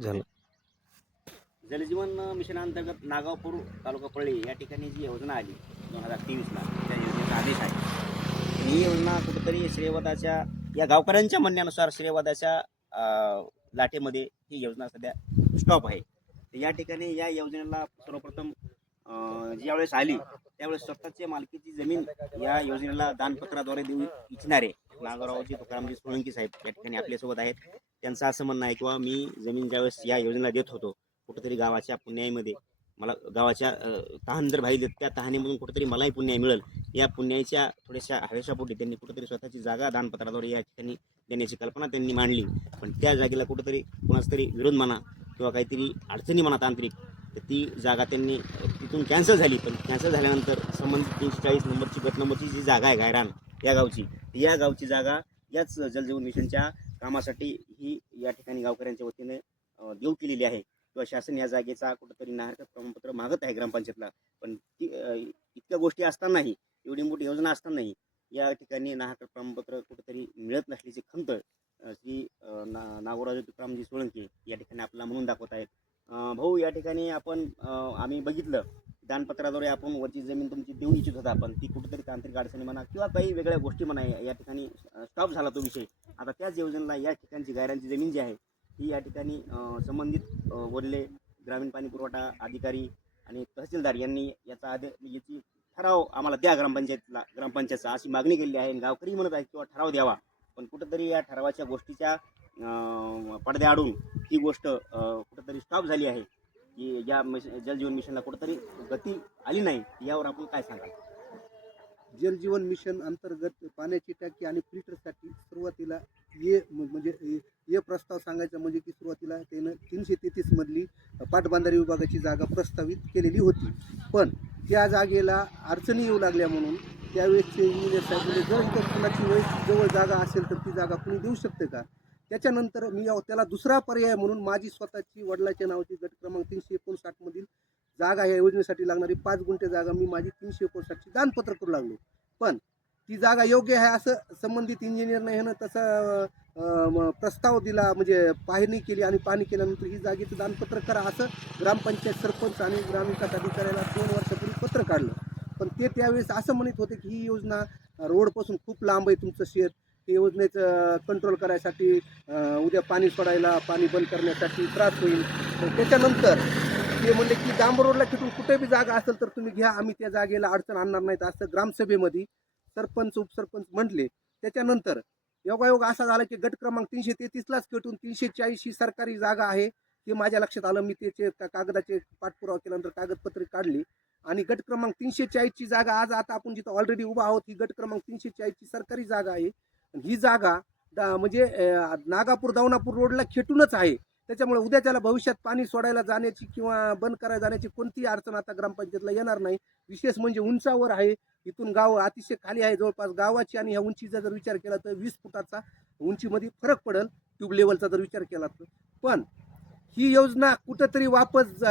झालं. जलजीवन मिशनाअंतर्गत नागावपूर तालुका पळी या ठिकाणी जी योजना आली 2023ला, त्या योजनेचा आदेश आहे. ही योजना कुठेतरी श्रेयवदाच्या या गावकऱ्यांच्या म्हणण्यानुसार श्रेयवदाच्या लाटेमध्ये ही योजना सध्या स्टॉप आहे. तर या ठिकाणी या योजनेला सर्वप्रथम ज्यावेळेस आली त्यावेळेस स्वतःच्या मालकीची जमीन या योजनेला दानपत्राद्वारे देऊ इच्छिणारे नागरावजी तुकारामजी सोळंकी साहेब या ठिकाणी आपल्यासोबत आहेत. त्यांचं असं म्हणणं आहे किंवा मी जमीन ज्यावेळेस या योजनेला देत होतो कुठेतरी गावाच्या पुण्याईमध्ये मला गावाच्या तहान जर भाई देत त्या तहानीमधून कुठेतरी मलाही पुण्य मिळेल या पुण्याईच्या थोड्याशा हवेशापोटी त्यांनी कुठेतरी स्वतःची जागा दानपत्राद्वारे या ठिकाणी देण्याची कल्पना त्यांनी मांडली. पण त्या जागेला कुठेतरी कोणाचा तरी विरोध म्हणा किंवा काहीतरी अडचणी म्हणा तांत्रिक, तर ती जागा त्यांनी तिथून कॅन्सल झाली. पण कॅन्सल झाल्यानंतर संबंधित 340 नंबरची गट नंबरची जी जागा आहे गायरान या गावची जागा याच जलजीवन मिशनच्या कामासाठी ही या ठिकाणी गावकऱ्यांच्या वतीने देऊ केलेली आहे किंवा शासन या जागेचा कुठेतरी नाहरकत प्रमाणपत्र मागत आहे ग्रामपंचायतला. पण ती इतक्या गोष्टी असतानाही, एवढी मोठी योजना असतानाही या ठिकाणी नाहरकत प्रमाणपत्र कुठेतरी मिळत नसल्याची खंत श्री नागोरावजी तुकारामजी सोळंके या ठिकाणी आपल्याला म्हणून दाखवत आहेत. भाऊ, या ठिकाणी आपण आम्ही बघितलं दानपत्राद्वारे आपण वरची जमीन तुमची देऊ इच्छित होता, पण ती कुठेतरी तांत्रिक अडचणी म्हणा किंवा काही वेगळ्या गोष्टी म्हणा या ठिकाणी स्टॉप झाला तो विषय. आता त्याच योजनेला या ठिकाणची गायरांची जमीन जी आहे ही या ठिकाणी संबंधित वडले ग्रामीण पाणी पुरवठा अधिकारी आणि तहसीलदार यांनी याची ठराव आम्हाला द्या ग्रामपंचायतचा अशी मागणी केली आहे. गावकरी म्हणत आहेत किंवा ठराव द्यावा, पण कुठंतरी या ठरावाच्या गोष्टीच्या पडद्याआडून ही गोष्ट कुठंतरी स्टॉप झाली आहे की या जलजीवन मिशनला कुठंतरी गती आली नाही. यावर आपण काय सांगाल? जलजीवन मिशन अंतर्गत पाण्याची टाकी आणि फिल्टरसाठी सुरुवातीला ये प्रस्ताव सांगायचा म्हणजे की सुरुवातीला त्यानं 333 मधली पाटबंधारे विभागाची जागा प्रस्तावित केलेली होती. पण त्या जागेला अडचणी येऊ लागल्या म्हणून त्यावेळेसचे इंजिनियर साहेब म्हणजे जर इतर कुणाची वेळ जवळ जागा असेल तर ती जागा कुणी देऊ शकते का. त्याच्यानंतर मी त्याला दुसरा पर्याय म्हणून माझी स्वतःची वडिलाच्या नावाची गट क्रमांक 359 मधील जागा या योजनेसाठी लागणारी 5 गुंठे जागा मी माझी 359ची दानपत्र करू लागलो. पण ती जागा योग्य आहे असं संबंधित इंजिनियरने ह्यानं तसा प्रस्ताव दिला, म्हणजे पाहणी केली आणि पाहणी केल्यानंतर ही जागेचं दानपत्र करा असं ग्रामपंचायत सरपंच आणि ग्रामविकास अधिकाऱ्याला 2 वर्षापूर्वी पत्र काढलं. पण ते त्यावेळेस असं म्हणत होते की ही योजना रोडपासून खूप लांब आहे तुमचं शेत, हे योजनेचं कंट्रोल करायसाठी उद्या पाणी सोडायला पाणी बंद करण्यासाठी त्रास होईल. त्याच्यानंतर ते म्हणले की डांबर रोडला तिथून कुठे बी जागा असेल तर तुम्ही घ्या, आम्ही त्या जागेला अडचण आणणार नाहीत असं ग्रामसभेमध्ये सरपंच उपसरपंच म्हटले. त्याच्यानंतर योगायोग असा झाला की गट क्रमांक 333लाच कटून 340 ही सरकारी जागा आहे हे माझ्या लक्षात आलं. मी त्याचे कागदाचे पाठपुरावा केल्यानंतर कागदपत्रे काढली आणि गट क्रमांक 340ची जागा आज आता आपण जिथं ऑलरेडी उभा आहोत ही गट क्रमांक 340ची सरकारी जागा आहे. ही जागा म्हणजे नागापूर दवनापूर रोडला खेटूनच आहे. त्याच्यामुळे उद्या त्याला भविष्यात पाणी सोडायला जाण्याची किंवा बंद करायला जाण्याची कोणतीही अडचण आता ग्रामपंचायतला येणार नाही. विशेष म्हणजे उंचावर आहे, इथून गाव अतिशय खाली आहे. जवळपास गावाची आणि ह्या उंचीचा जर विचार केला तर 20 फुटाचा उंचीमध्ये फरक पडेल ट्यूब लेवलचा जर विचार केला तर. पण ही योजना कुठंतरी वापस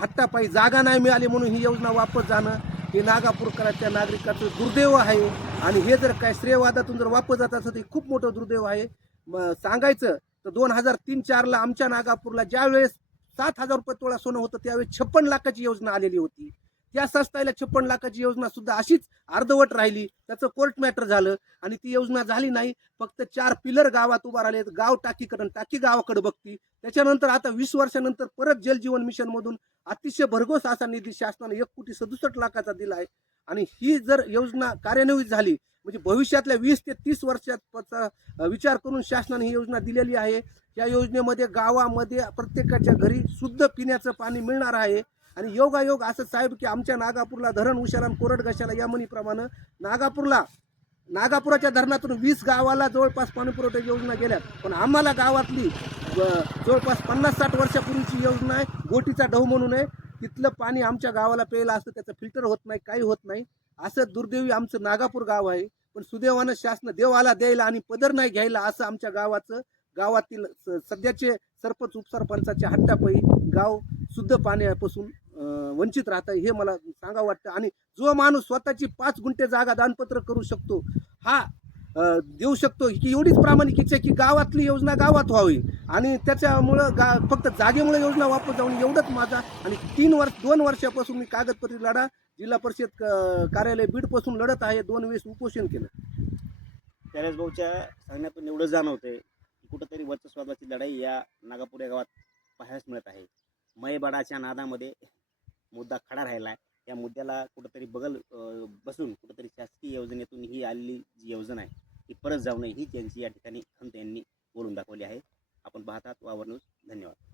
हट्टापायी जागा नाही मिळाली म्हणून ही योजना वापस जाणं हे नागापूरकरांच्या नागरिकाचं दुर्दैव आहे. आणि हे जर काय श्रेयवादातून जर वापस जात असं ते खूप मोठं दुर्दैव आहे. सांगायचं तर 2003-04ला आमच्या नागापूरला ज्यावेळेस 7,000 रुपये तोळा सोनं होतं त्यावेळेस 56 लाखाची योजना आलेली होती. त्या संस्थेला 56 लाखाची योजना सुद्धा अशीच अर्धवट राहिली. त्याचं कोर्ट मॅटर झालं आणि ती योजना झाली नाही. फक्त 4 पिलर गावात उभा राहिले. गाव टाकीकडून टाकी गावाकडे बघती. त्याच्यानंतर आता 20 वर्षानंतर परत जलजीवन मिशन मधून अतिशय भरघोस असा निधी शासनाने 1,67 लाखाचा दिला आहे. आणि ही जर योजना कार्यान्वित झाली म्हणजे भविष्यातल्या 20 ते 30 वर्षाचा विचार करून शासनाने ही योजना दिलेली आहे. या योजनेमध्ये गावामध्ये प्रत्येकाच्या घरी शुद्ध पिण्याचं पाणी मिळणार आहे. आणि योगायोग असं साहेब की आमच्या नागापूरला धरण उशाला कोरडघाशाला या म्हणीप्रमाणे नागापुराच्या धरणातून 20 गावाला जवळपास पाणीपुरवठ्याची योजना गेल्यात. पण आम्हाला गावातली जवळपास 50-60 वर्षापूर्वीची योजना आहे गोटीचा ढव म्हणून आहे. तिथलं पाणी आमच्या गावाला प्यायला असतं, त्याचं फिल्टर होत नाही, काही होत नाही. असं दुर्दैवी आमचं नागापूर गाव आहे. पण सुदैवानं शासन देवाला द्यायला आणि पदर नाही घ्यायला असं आमच्या गावातील सध्याचे सरपंच उपसरपंचाच्या हट्टापायी गाव शुद्ध पाण्यापासून वंचित राहत आहे हे मला सांगावं वाटतं. आणि जो माणूस स्वतःची 5 गुंठे जागा दानपत्र करू शकतो हा देऊ शकतो की एवढीच प्रामाणिक इच्छा आहे की गावातली योजना गावात व्हावी आणि त्याच्यामुळं फक्त जागेमुळे योजना वापस जाऊन एवढंच माझा. आणि 2 वर्षापासून मी कागदपत्री लढा जिल्हा परिषद कार्यालय बीडपासून लढत आहे. 2 वेळेस उपोषण केलं. त्यावेळेस भाऊच्या सांगण्यातून एवढं जाणवतंय की कुठंतरी वर्चस्वादाची लढाई या नागापूर या गावात पाहायला मिळत आहे. मयबडाच्या नादामध्ये मुद्दा खडा राहिला आहे. या मुद्द्याला कुठंतरी बसून कुठंतरी शासकीय योजनेतून ही आलेली जी योजना आहे ती परत जाऊ नये ही त्यांची या ठिकाणी खंत यांनी बोलून दाखवली आहे. आपण पाहतात वावर न्यूज. धन्यवाद.